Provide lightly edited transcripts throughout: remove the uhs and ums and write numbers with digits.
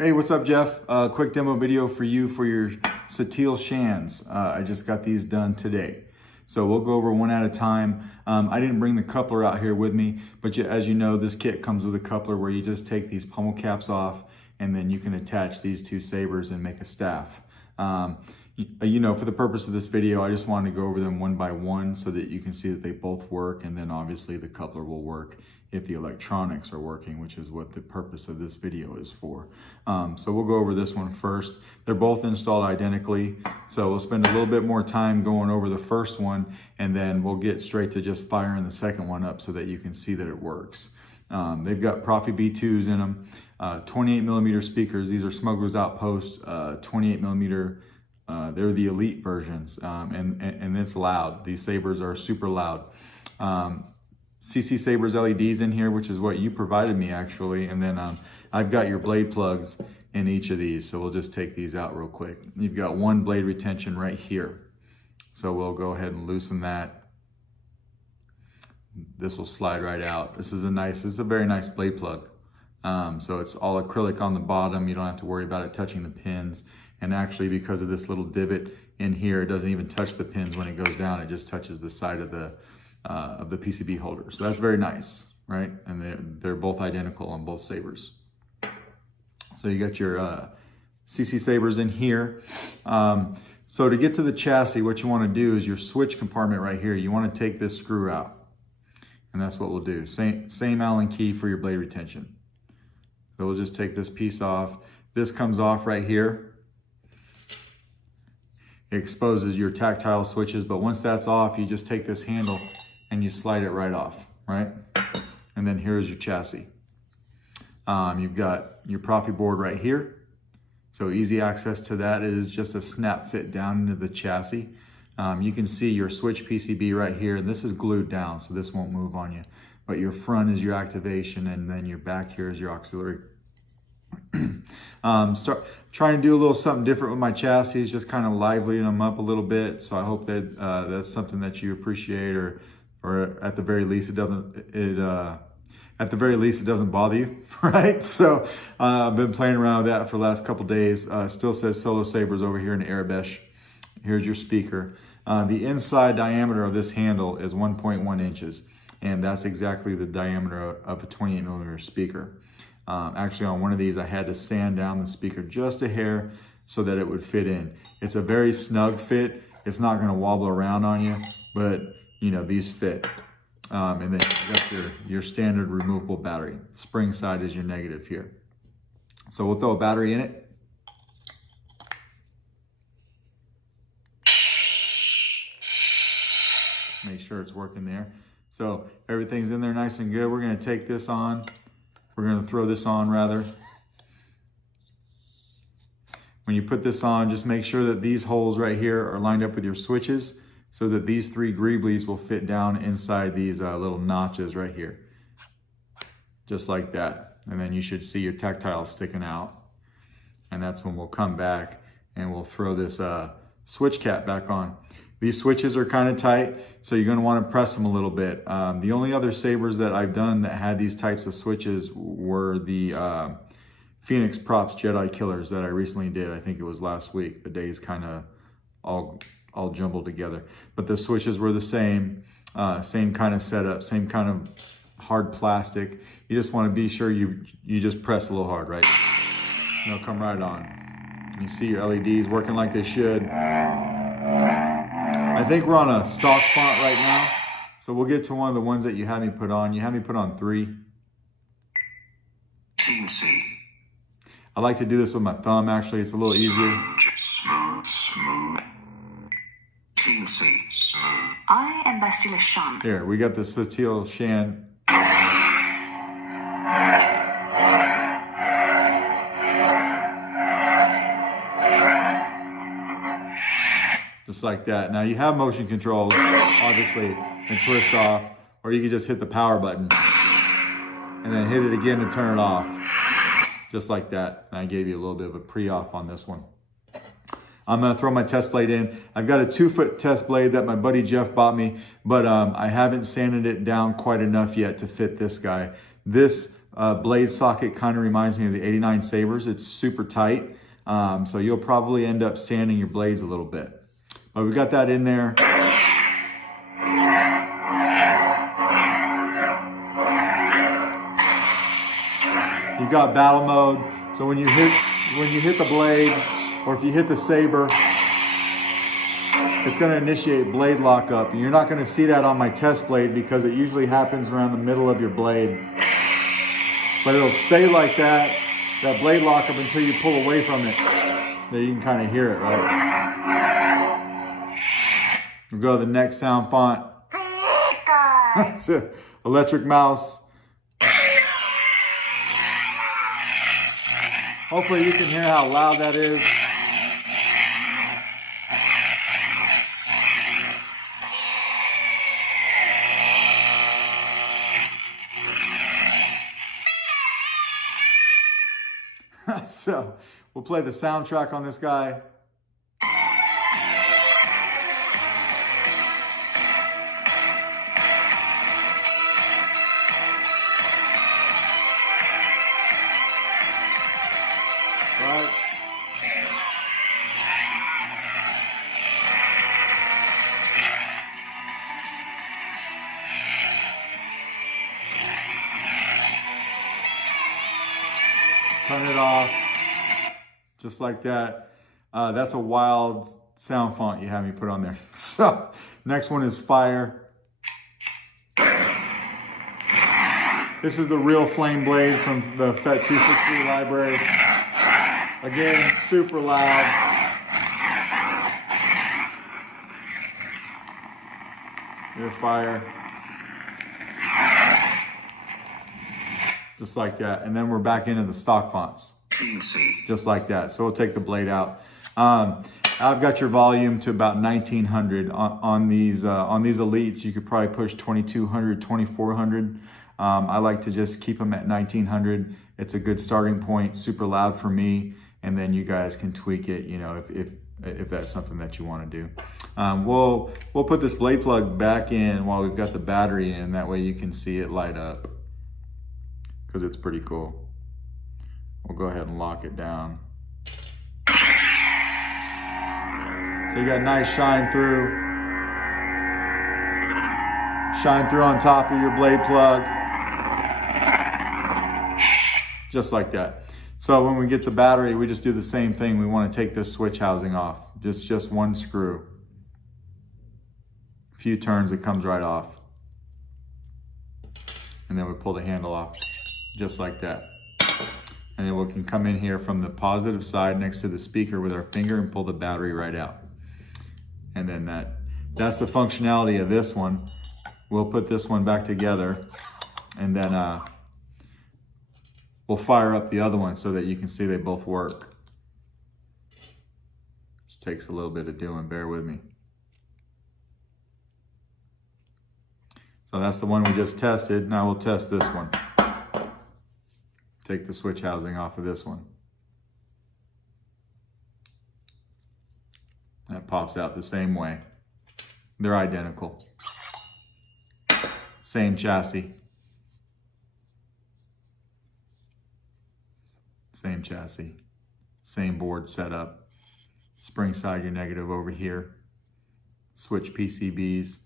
Hey, what's up, Jeff? Quick demo video for you for your Satele Shans. I just got these done today. So we'll go over one at a time. I didn't bring the coupler out here with me, but as you know, this kit comes with a coupler where you just take these pommel caps off and then you can attach these two sabers and make a staff. You know, for the purpose of this video, I just wanted to go over them one by one so that you can see that they both work, and then obviously the coupler will work if the electronics are working, which is what the purpose of this video is for. So we'll go over this one first. They're both installed identically, so we'll spend a little bit more time going over the first one, and then we'll get straight to just firing the second one up so that you can see that it works. They've got Proffie B2s in them, 28mm speakers. These are Smuggler's Outpost, 28mm. They're the elite versions, and it's loud. These sabers are super loud. CCSabers LEDs in here, which is what you provided me actually, and then I've got your blade plugs in each of these, so we'll just take these out real quick. You've got one blade retention right here, so we'll go ahead and loosen that. This will slide right out. This is a very nice blade plug. So it's all acrylic on the bottom. You don't have to worry about it touching the pins. And actually, because of this little divot in here, it doesn't even touch the pins when it goes down. It just touches the side of the PCB holder. So that's very nice, right? And they're both identical on both sabers. So you got your CCSabers in here. So to get to the chassis, what you want to do is your switch compartment right here. You want to take this screw out, and that's what we'll do. Same Allen key for your blade retention. So we'll just take this piece off. This comes off right here. It exposes your tactile switches, but once that's off, you just take this handle and you slide it right off, right? And then here's your chassis. You've got your Proffie board right here. So easy access to that. It is just a snap fit down into the chassis. You can see your switch PCB right here, and this is glued down, so this won't move on you. But your front is your activation, and then your back here is your auxiliary. Start trying to do a little something different with my chassis, just kind of livening them up a little bit. So I hope that that's something that you appreciate, or at the very least it doesn't bother you, right? So I've been playing around with that for the last couple days. Still says Solo Sabers over here in Arabic. Here's your speaker. The inside diameter of this handle is 1.1 inches, and that's exactly the diameter of a 28mm speaker. Actually, on one of these, I had to sand down the speaker just a hair so that it would fit in. It's a very snug fit. It's not going to wobble around on you, but you know, these fit. And then you got your standard removable battery. Spring side is your negative here. So we'll throw a battery in it. Make sure it's working there. So everything's in there nice and good. We're going to take this on. We're going to throw this on rather. When you put this on, just make sure that these holes right here are lined up with your switches so that these three greeblies will fit down inside these little notches right here. Just like that. And then you should see your tactile sticking out. And that's when we'll come back and we'll throw this switch cap back on. These switches are kind of tight, so you're going to want to press them a little bit. The only other sabers that I've done that had these types of switches were the Phoenix Props Jedi Killers that I recently did. I think it was last week. The days kind of all jumbled together. But the switches were the same kind of setup, same kind of hard plastic. You just want to be sure you just press a little hard, right? And they'll come right on. You see your LEDs working like they should. I think we're on a stock font right now, so we'll get to one of the ones that you had me put on. You had me put on 3. Team C. I like to do this with my thumb, actually. It's a little easier. Smooth. Team C. Smooth. I am Bastila Shan. Here, we got the Satele Shan. Just like that. Now you have motion controls, obviously, and twist off, or you can just hit the power button and then hit it again to turn it off. Just like that. And I gave you a little bit of a pre-off on this one. I'm gonna throw my test blade in. I've got a 2-foot test blade that my buddy Jeff bought me, but I haven't sanded it down quite enough yet to fit this guy. This blade socket kind of reminds me of the 89 Sabers. It's super tight, so you'll probably end up sanding your blades a little bit. But we got that in there. You got battle mode, so when you hit the blade, or if you hit the Saber, it's going to initiate blade lockup. And you're not going to see that on my test blade because it usually happens around the middle of your blade. But it'll stay like that blade lockup until you pull away from it. There you can kind of hear it, right? We'll go to the next sound font. It's an electric mouse. Hopefully you can hear how loud that is. So we'll play the soundtrack on this guy. Right. Turn it off, just like that. That's a wild sound font you have me put on there. So, next one is fire. This is the real flame blade from the FET 263 library. Again, super loud. Here's fire. Just like that. And then we're back into the stock fonts. Just like that. So we'll take the blade out. I've got your volume to about 1900 on these elites. You could probably push 2200, 2400. I like to just keep them at 1900. It's a good starting point, super loud for me. And then you guys can tweak it, you know, if that's something that you want to do. We'll put this blade plug back in while we've got the battery in. That way you can see it light up, because it's pretty cool. We'll go ahead and lock it down. So you got a nice shine through on top of your blade plug. Just like that. So when we get the battery, we just do the same thing. We want to take this switch housing off. Just one screw. A few turns, it comes right off. And then we pull the handle off, just like that. And then we can come in here from the positive side next to the speaker with our finger and pull the battery right out. And then that's the functionality of this one. We'll put this one back together, and then we'll fire up the other one so that you can see they both work. Just takes a little bit of doing, bear with me. So that's the one we just tested. Now we'll test this one. Take the switch housing off of this one. That pops out the same way. They're identical. Same chassis. Same chassis. Same board setup. Spring side, your negative over here. Switch PCBs.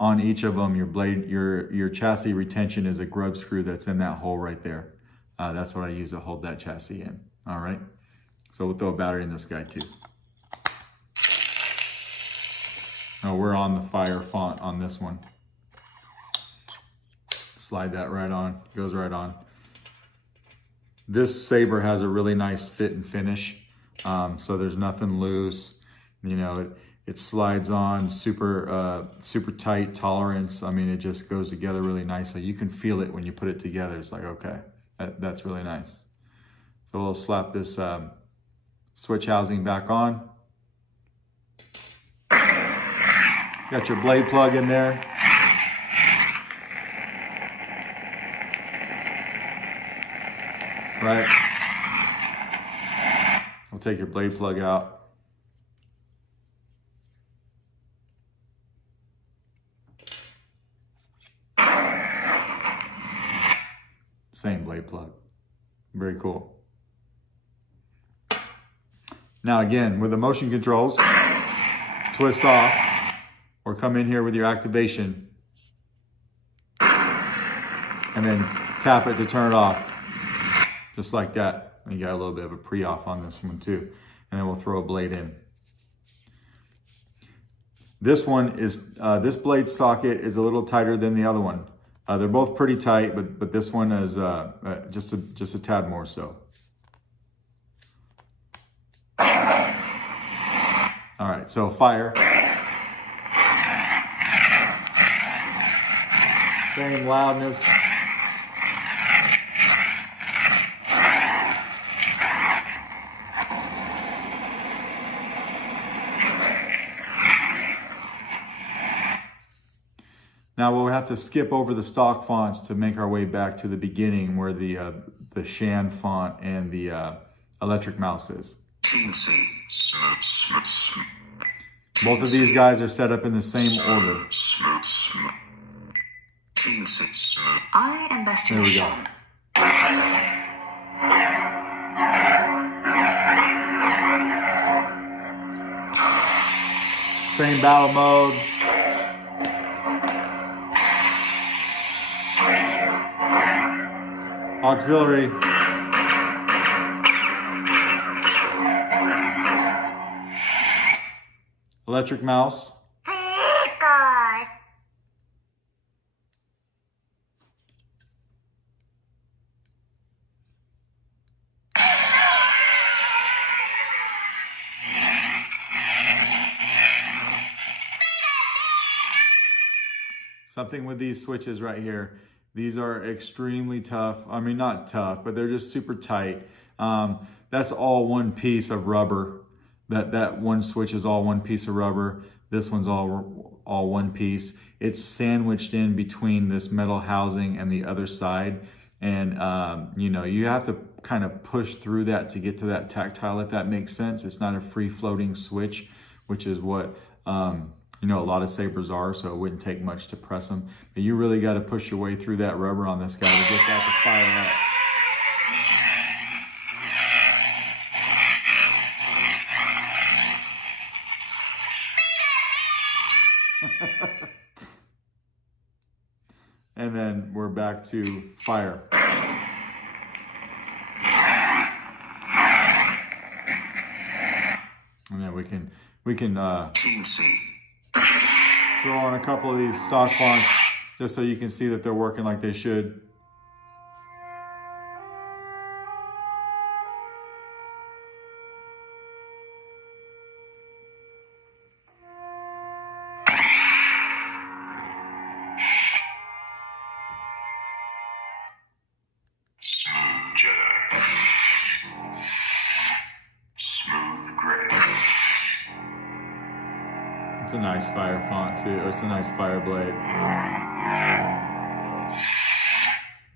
On each of them, your blade, your chassis retention is a grub screw that's in that hole right there. That's what I use to hold that chassis in. All right. So we'll throw a battery in this guy too. Now we're on the fire font on this one. Slide that right on, goes right on. This Saber has a really nice fit and finish. So there's nothing loose. You know, it slides on, super tight tolerance. I mean, it just goes together really nicely. You can feel it when you put it together. It's like, okay, that's really nice. So we'll slap this switch housing back on. Got your blade plug in there. Right. We'll take your blade plug out. Same blade plug. Very cool. Now again, with the motion controls, twist off or come in here with your activation and then tap it to turn it off. Just like that. You got a little bit of a pre-off on this one too. And then we'll throw a blade in. This one is, this blade socket is a little tighter than the other one. They're both pretty tight, but this one is just a tad more so. All right, so fire. Same loudness. Now we'll have to skip over the stock fonts to make our way back to the beginning where the Shan font and the electric mouse is. Both of these guys are set up in the same order. I am Bastille There we go. Shan. Same battle mode. Auxiliary. Electric mouse. Something with these switches right here. These are extremely tough. I mean, not tough, but they're just super tight. That's all one piece of rubber. That one switch is all one piece of rubber. This one's all one piece. It's sandwiched in between this metal housing and the other side. And you know, you have to kind of push through that to get to that tactile, if that makes sense. It's not a free floating switch, which is what you know, a lot of Sabers are, so it wouldn't take much to press them. But you really got to push your way through that rubber on this guy to get that to fire up. And then we're back to fire. And then we can throw on a couple of these stock fonts just so you can see that they're working like they should. Smooth Jedi. Smooth Gray. It's a nice fire font too, or it's a nice fire blade.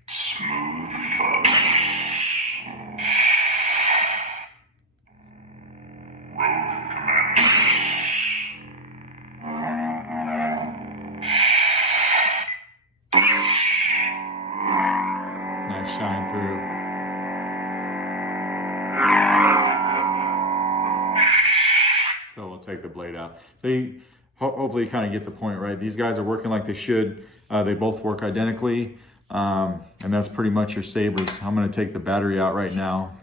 Smooth Fuzz. Rogue Command. Nice shine through. So we'll take the blade out. So you hopefully you kind of get the point, right? These guys are working like they should. They both work identically. And that's pretty much your Sabers. I'm going to take the battery out right now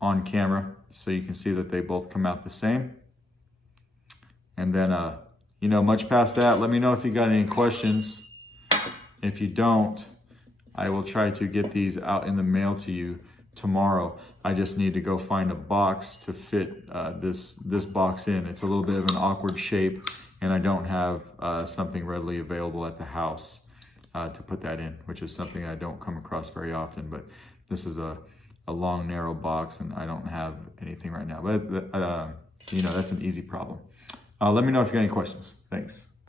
on camera so you can see that they both come out the same. And then, you know, much past that, let me know if you got any questions. If you don't, I will try to get these out in the mail to you tomorrow. I just need to go find a box to fit this box in. It's a little bit of an awkward shape, and I don't have something readily available at the house to put that in, which is something I don't come across very often. But this is a long, narrow box, and I don't have anything right now. But you know, that's an easy problem. Let me know if you got any questions. Thanks.